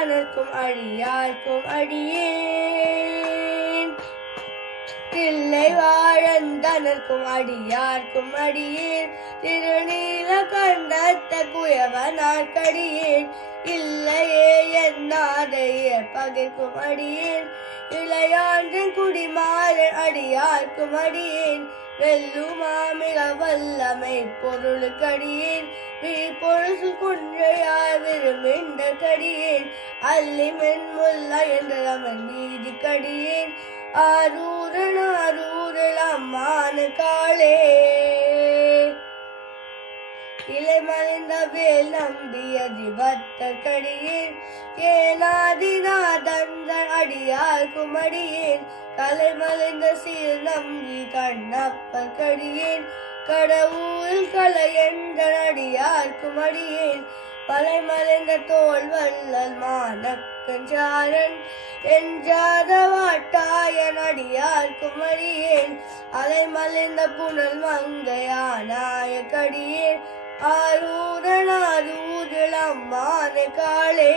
அடியானுக்கும் அடியார்க்கும் அடியேன். தில்லை வாழந்தனர்க்கும் அடியார்க்கும் அடியேன். திருநீல கண்டத்த குயவனார்க்கடியேன் இல்லையே என்னாதைய பகிர்க்கும் அடியேன். இளையான்றன் குடிமாறன் அடியார்க்கும் அடியேன். வெல்லுமாமிக வல்லமை பொருளுக்கடியேன் பொழுசு குன்றையார் விரும்பின்ற கடியேன். அல்லி மென்முல்ல என்ற அவன் நீதி கடியேன். ஆரூரன் ஆரூரல் அம்மான காளே இலைமறைந்த வேல் நம்பியதி பக்தர் கடியேன். ஏனாதிநாதந்தன் அடியார் குமடியேன். கலைமலைந்த சீர் நம்பி கண்ணப்பர் கடியேன். கடவுள் கலையென்ற அடியார் குமடியேன் பலைமலைந்த தோல் வள்ளல் மானக்கஞ்சாரன் என்றாத வாட்டாயன் அடியார் குமரியேன் அலைமலைந்த புனல் மங்கையானாய கடியேன். ஆரூரன் ஆரூரில் அம்மான காளே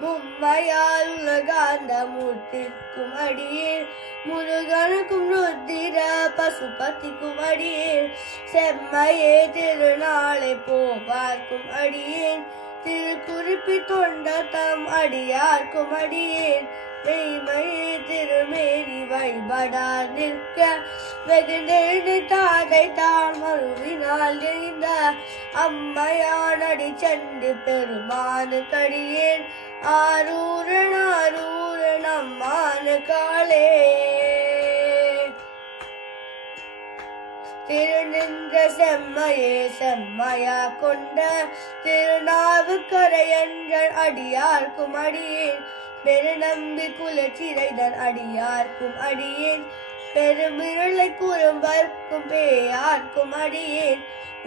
மும்மையால் உலகாந்த மூர்த்திக்கும் அடியேன். முருகனுக்கும் ருத்திர பசுபதிக்கும் அடியேன். செம்மையே திருநாளை போவார்க்கும் அடியேன். திருக்குறிப்பி தொண்ட தம் அடியார்க்கும் அடியேன். மெய்மையே திருமேனி வழிபடா நிற்க. வெகுநெழுந்து தாதை தான் மறுவினால் எழுந்த. அம்மையானடி சண்டு பெருமானு கடியேன் ஆரூரன் ஆரூரன் அம்மானு திருநின்ற செம்மையே செம்மையா கொண்ட திருநாவுக்கரையன்றன் அடியார்க்கும் அடியேன். பெருநம்பி குலச்சிறைதன் அடியார்க்கும் அடியேன். பெருமிருளை குறும்பர்க்கும் பேயார்க்கும் அடியேன்.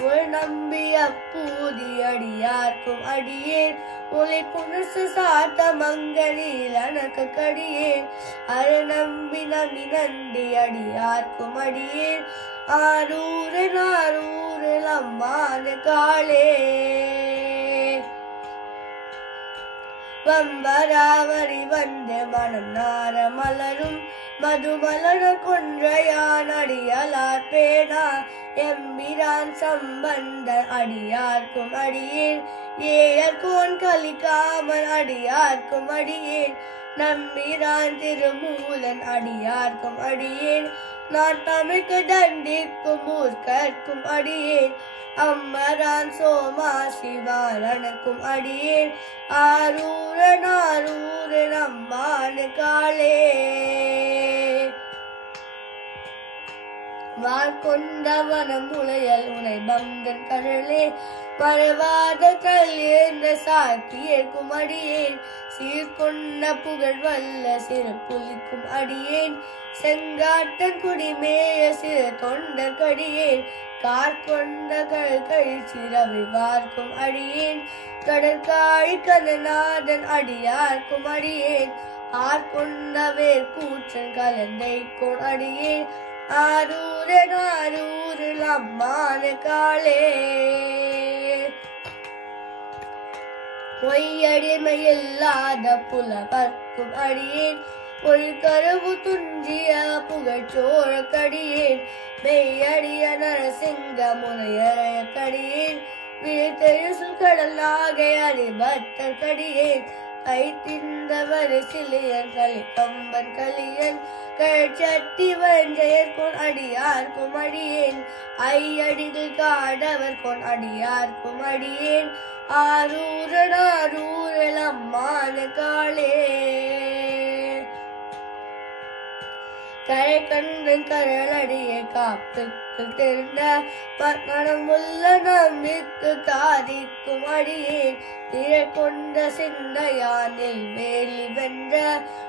உள் நம்பி அப்பூதி அடியார்க்கும் அடியேன். உலை புனசு சாத்த மங்கனில் அனக்கு கடியேன் அரு நம்பி நம்பி நந்தி அடியார்க்கும் அடியேன். ஆரூரு நாரூரு அம்மான காளே வம்பராவரி வந்து மனம் நார மலரும். மதுமலர கொன்றையான் அடியலார் பேனா எம்பிரான் சம்பந்த அடியார்க்கும் அடியேன் ஏயர்கோன் கலிக்காமல் அடியார்க்கும் அடியேன் நம்பிரான் திருமூலன் அடியார்க்கும் அடியேன் நான் தமிழ்க்கு தண்டிக்கும் மூர்க்கர்க்கும் அடியேன் அம்மரான் சோமா சிவாரனுக்கும் அடியேன் ஆரூரன் ஆரூரன் அம்மானு காளே. வார்கொண்டவனம் முளையல் உனை பங்கன் கடலே. மறவாத கல்யேந்த சாத்திய குமடியேன் சீர்கொண்ட புகழ் வல்ல சிறு புலிக்கும் அடியேன். செங்காட்டன் குடிமேய சிறு தொண்டர் கடியேன். கார்கொண்ட கல் கழிச்சி ரவி வார்க்கும் அடியேன். கடற்காழி கதநாதன் அடியார்க்கும் அடியேன் ஆர்கொண்ட வேர் கூற்றன் கலந்தை கொடியேன் ஆரூரன் ஆரூரில் அம்மான காலே பொய்யடிமையில்லாத புலவர்க்கும் அடியேன். பொய்கரவு துஞ்சிய புகழ்ச்சோழ கடியேன். மெய்யடிய நரசிங்க முனையரைய கடியேன். வீழ்த்தெழுசும் கடலாக அறிபத்தர் கடியேன். கை திந்தவர் சிலியன் கலி கம்பன் கலியன். கழச்சட்டி வஞ்சயர் கொன் அடியார்க்கும் அடியேன் ஐயடிகள் காடவர் கொன் அடியார் குமடியேன். ஆரூரன் ஆரூரல் அம்மான காளே கரை கண்டன் கரலடியை காப்புக்கு தெரிந்த மனம் உள்ள நம்பிக்கு காதிக்கும் அடியேன். திரை கொண்ட சிந்தையானில் வேலி வென்ற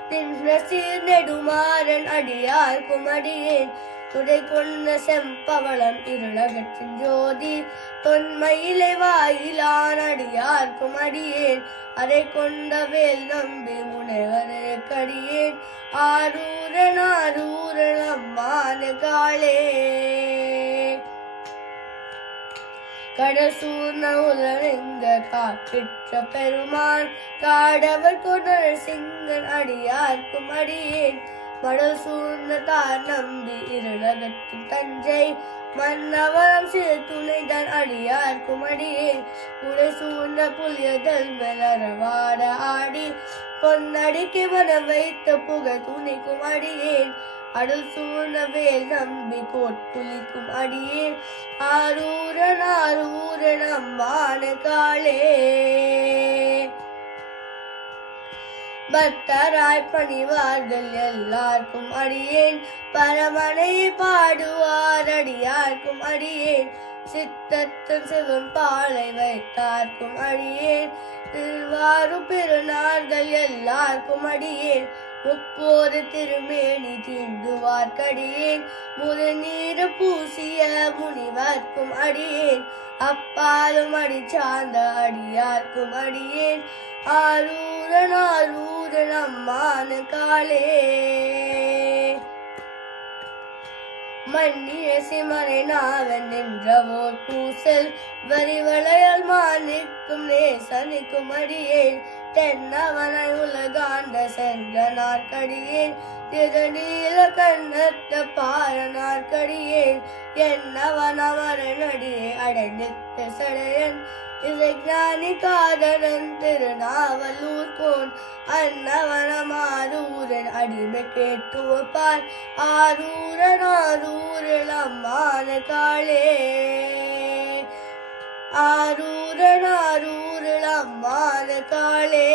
நின்ற சீர் நெடுமாறன் அடியார்க்கும் அடியேன். துடை கொண்ட செம்பவளம் இருளகத்தின் ஜோதி தொன்மையிலே வாயிலான் அடியார்க்கும் அடியேன். அதை கொண்ட வேல் நம்பி முனைவரே கடியேன் ஆரூரன் ஆரூரன் அம்மான காளே கடல் சூர்ண பெருமான் காடவர் குடல் சிங்கன் அடியார்க்கும் அடியேன். மடல் சூழ்ந்த தார் நம்பி இருளகத்தின் தஞ்சை மன்னவரம் சிறு துணைதான் அடியார்க்கும் அடியேன். உடை சூழ்ந்த புலியதல் மலரவாட ஆடி பொன்னடிக்கு மனம் வைத்த புக துணிக்கும் அடியேன். அடல் சூழ்நவே நம்பி கோட்புலிக்கும் அடியேன். ஆரூரன் ஆரூரன் அம்மான காளே. பக்தராய் பணிவார்கள் எல்லாருக்கும் அடியேன். பரமனை பாடுவார் அடியார்க்கும் அடியேன். சித்தத்தன் சிவம் பாலை வைத்தார்க்கும் அடியேன். திருவாரு பெருநார்கள் எல்லாருக்கும் அடியேன். முப்போது திருமேனி தீண்டுவார்க்கடியேன். முதுநீர் பூசிய முனிவர்க்கும் அடியேன். அப்பாலும் அடி சார்ந்த அடியார்க்கும் அடியேன். ஆரூரன் ஆரூரன் அம்மான காலே. மன்னிய சிமனை நாவன் நின்றவோர் பூசல். வரிவளையால் மாணிக்கும் நேசனிக்கும் அடியேன். தென்னவனை உலகாண்ட சென்ற நாற்கடியேன். திருநீல கண்ணத்த பார நாற்கடியேன். என்னவன் அமரனடியே அடைந்து சடையன். இதை ஞானி காதலன் திருநாவலூர் கோன் அன்னவனமாரூரன் அடிமை கேட்டுவப்பார் ஆரூரன் ஆரூரன் அம்மான அம்மான காளே ஆரூரன் ஆரூரன் அம்மான காளே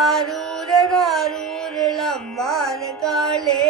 ஆரூரன் ஆரூரன் அம்மான காளே ஆரூரன் ஆரூரன் அம்மான காளே